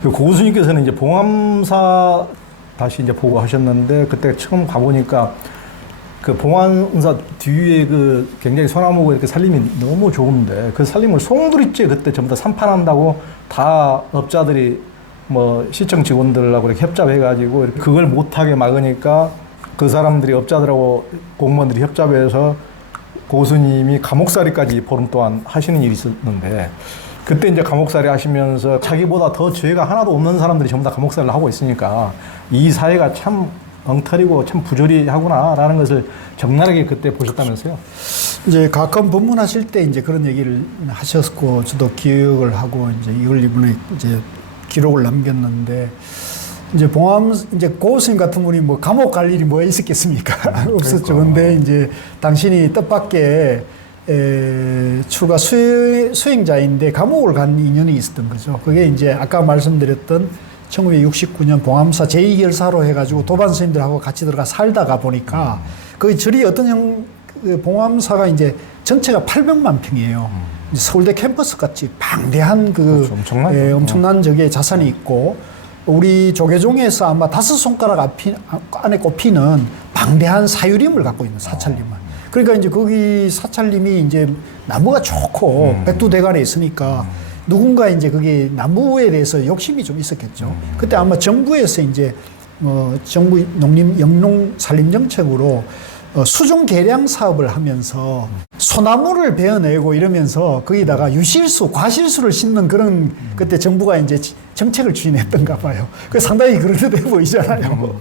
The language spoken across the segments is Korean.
그 고수님께서는 이제 봉암사 다시 이제 보고하셨는데 그때 처음 가보니까 그 봉암사 뒤에 그 굉장히 소나무고 이렇게 살림이 너무 좋은데 그 살림을 송두리째 그때 전부 다 산판한다고 다 업자들이 뭐 시청 직원들하고 이렇게 협잡해가지고 그걸 못하게 막으니까 그 사람들이 업자들하고 공무원들이 협잡해서 고수님이 감옥살이까지 보름 동안 하시는 일이 있었는데 그때 이제 감옥살이 하시면서 자기보다 더 죄가 하나도 없는 사람들이 전부 다 감옥살이를 하고 있으니까 이 사회가 참 엉터리고 참 부조리하구나라는 것을 적나라하게 그때 보셨다면서요? 이제 가끔 법문하실 때 이제 그런 얘기를 하셨고 저도 기억을 하고 이제 이걸 이번에 이제 기록을 남겼는데 이제 봉암 이제 고스님 같은 분이 뭐 감옥 갈 일이 뭐 있었겠습니까? 없었죠. 근데 이제 당신이 뜻밖의 출가 수행자인데 감옥을 간 인연이 있었던 거죠. 그게 이제 아까 말씀드렸던 1969년 봉암사 제2결사로 해가지고 도반 스님들하고 같이 들어가 살다가 보니까 그 절이 어떤 봉암사가 이제 전체가 800만 평이에요. 서울대 캠퍼스 같이 방대한 그렇죠. 엄청난 저게 자산이 있고 우리 조계종에서 아마 5손가락 안에 꼽히는 방대한 사유림을 갖고 있는 사찰림을. 그러니까 이제 거기 사찰림이 이제 나무가 좋고 백두대간에 있으니까 누군가 이제 그게 나무에 대해서 욕심이 좀 있었겠죠. 그때 아마 정부에서 이제 정부 영농 산림 정책으로 수종 개량 사업을 하면서 소나무를 베어내고 이러면서 거기다가 유실수, 과실수를 심는 그런 그때 정부가 이제 정책을 추진했던가 봐요. 그 상당히 그럴듯해 보이잖아요.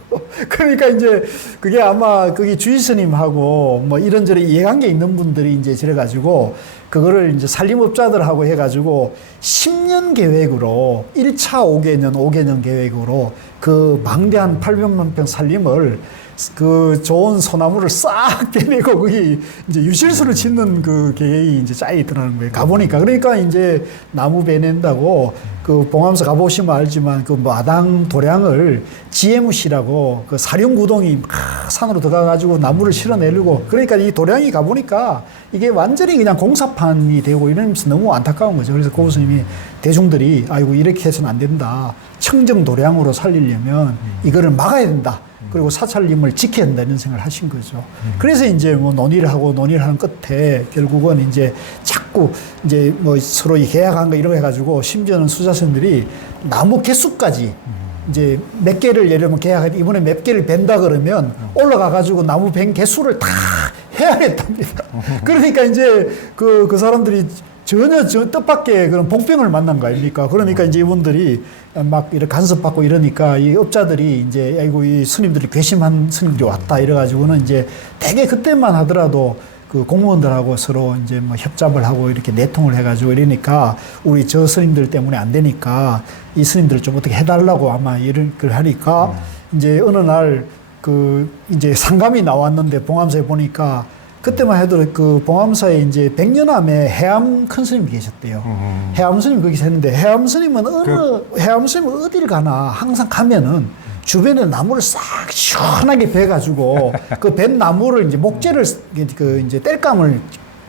그러니까 이제 그게 아마 거기 주의스님하고 뭐 이런저런 이해관계 있는 분들이 이제 저래가지고 그거를 이제 산림업자들하고 해가지고 10년 계획으로 1차 5개년 계획으로 그 방대한 800만 평 산림을 그 좋은 소나무를 싹 빼내고 거기 이제 유실수를 짓는 그 계획이 이제 짜여 있더라는 거예요. 가보니까. 그러니까 이제 나무 빼낸다고 그 봉암사 가보시면 알지만 그 마당 도량을 GMC라고 그 사륜구동이 산으로 들어가가지고 나무를 실어내려고 그러니까 이 도량이 가보니까 이게 완전히 그냥 공사판이 되고 이러면서 너무 안타까운 거죠. 그래서 고수님이 대중들이 아이고 이렇게 해서는 안 된다. 청정 도량으로 살리려면 이거를 막아야 된다. 그리고 사찰림을 지켜야 된다 이런 생각을 하신 거죠. 그래서 이제 뭐 논의를 하는 끝에 결국은 이제 자꾸 이제 뭐 서로 계약한 거 이런 거 해가지고 심지어는 수자선들이 나무 개수까지 이제 몇 개를 예를 들면 계약해 이번에 몇 개를 벤다 그러면 올라가가지고 나무 벤 개수를 다 해야겠답니다. 그러니까 이제 그 사람들이 전혀 뜻밖의 그런 복병을 만난 거 아닙니까? 그러니까 이제 이분들이 막 이렇게 간섭받고 이러니까 이 업자들이 이제 아이고 이 스님들이 괘씸한 스님들이 왔다 이래가지고는 이제 되게 그때만 하더라도 그 공무원들하고 서로 이제 뭐 협잡을 하고 이렇게 내통을 해가지고 이러니까 우리 저 스님들 때문에 안 되니까 이 스님들 좀 어떻게 해달라고 아마 이런 걸 하니까 이제 어느 날 그 이제 상감이 나왔는데 봉암사에 보니까 그때만 해도 그 봉암사에 이제 백년암에 해암 큰 스님이 계셨대요. 해암 스님 거기서 했는데 해암 스님은 해암 스님은 어디를 가나 항상 가면은 주변에 나무를 싹 시원하게 베가지고 그 벤 나무를 이제 목재를 그 이제 땔감을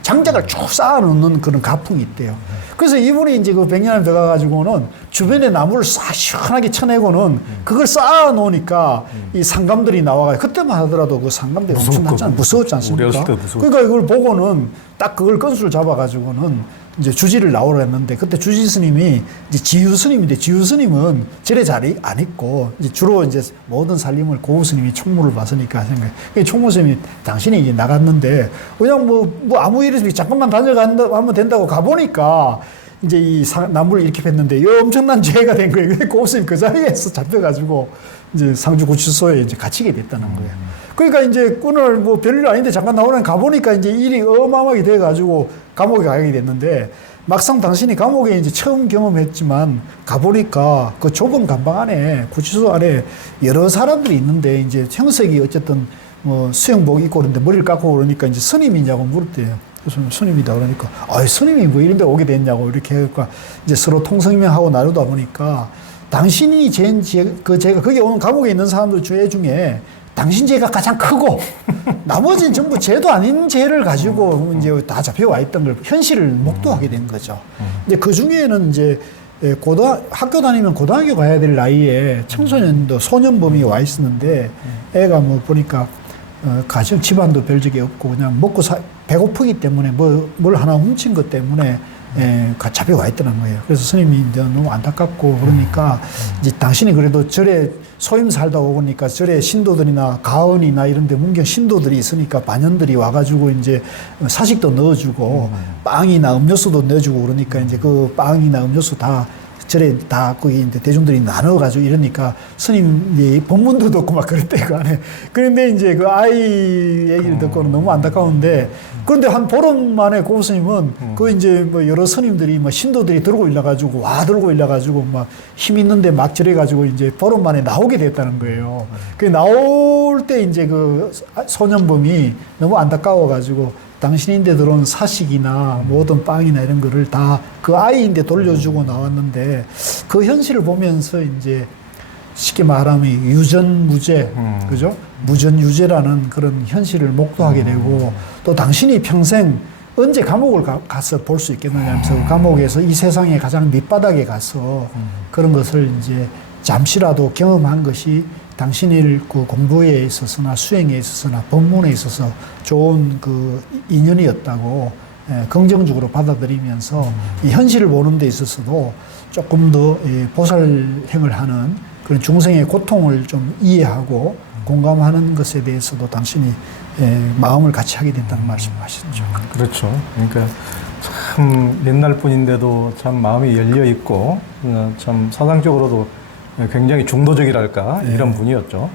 장작을 쭉 쌓아 놓는 그런 가풍이 있대요. 그래서 이분이 이제 그 백년암에 들어가가지고는 주변에 나무를 싹 시원하게 쳐내고는 그걸 쌓아 놓으니까 이 상감들이 나와가지고 그때만 하더라도 그 상감들이 엄청났잖아요. 무서웠지 않습니까? 그러니까 이걸 보고는 딱 그걸 건수를 잡아가지고는 이제 주지를 나오라 했는데 그때 주지 스님이 이제 지유 스님인데 지유 스님은 절에 자리 안 있고 이제 주로 이제 모든 살림을 고우 스님이 총무를 받으니까 생각해. 총무 스님이 당신이 이제 나갔는데 그냥 뭐 아무 일 없이 잠깐만 다녀가면 된다고 가보니까 이제 이 나무를 이렇게 폈는데 이 엄청난 죄가 된 거예요. 근데 고우 스님 그 자리에서 잡혀가지고 이제 상주구치소에 이제 갇히게 됐다는 거예요. 그러니까 이제 오늘 뭐 별일 아닌데 잠깐 나오는 가보니까 이제 일이 어마어마하게 돼가지고 감옥에 가게 됐는데 막상 당신이 감옥에 이제 처음 경험했지만 가보니까 그 좁은 감방 안에 구치소 안에 여러 사람들이 있는데 이제 형석이 어쨌든 뭐 수영복 입고 그러는데 머리를 깎고 그러니까 이제 스님이냐고 물었대요. 그래서 스님이다 그러니까 스님이 뭐 이런 데 오게 됐냐고 이렇게 하니까 이제 서로 통성명하고 나누다 보니까 당신이 제가 거기 오는 감옥에 있는 사람들 중에 당신 죄가 가장 크고 나머지는 전부 죄도 아닌 죄를 가지고 이제 다 잡혀와 있던 걸 현실을 목도하게 된 거죠. 이제 그 중에는 이제 예, 학교 다니면 고등학교 가야 될 나이에 청소년도 소년범이 와 있었는데 애가 뭐 보니까 가정 집안도 별 적이 없고 그냥 배고프기 때문에 뭘 하나 훔친 것 때문에 잡혀와 있더란 거예요. 그래서 스님이 이제 너무 안타깝고 그러니까 이제 당신이 그래도 절에 소임 살다 오니까 절에 신도들이나 가언이나 이런 데 문경 신도들이 있으니까 반연들이 와가지고 이제 사식도 넣어주고 빵이나 음료수도 넣어주고 그러니까 이제 그 빵이나 음료수 다 절에 다 거기 이제 대중들이 나눠가지고 이러니까 스님이 법문도 듣고 막 그랬대 그 안에. 그런데 이제 그 아이 얘기를 듣고는 너무 안타까운데 그런데 한 보름 만에 고 스님은 그 이제 뭐 여러 스님들이 뭐 신도들이 들고 일러가지고 들고 일러가지고 막 힘 있는데 막 저래가지고 이제 보름 만에 나오게 됐다는 거예요. 그 나올 때 이제 그 소년범이 너무 안타까워가지고 당신인데 들어온 사식이나 모든 빵이나 이런 거를 다 그 아이인데 돌려주고 나왔는데 그 현실을 보면서 이제 쉽게 말하면 유전무죄, 그죠? 무전유죄라는 그런 현실을 목도하게 되고 또 당신이 평생 언제 감옥을 가서 볼 수 있겠느냐 하면서 그 감옥에서 이 세상의 가장 밑바닥에 가서 그런 것을 이제 잠시라도 경험한 것이 당신의 그 공부에 있어서나 수행에 있어서나 법문에 있어서 좋은 그 인연이었다고 긍정적으로 받아들이면서 이 현실을 보는 데 있어서도 조금 더 보살행을 하는 그런 중생의 고통을 좀 이해하고 공감하는 것에 대해서도 당신이 마음을 같이 하게 됐다는 말씀을 하셨죠. 그렇죠. 그러니까 참 옛날 분인데도 참 마음이 열려 있고 참 사상적으로도 굉장히 중도적이랄까 이런 분이었죠.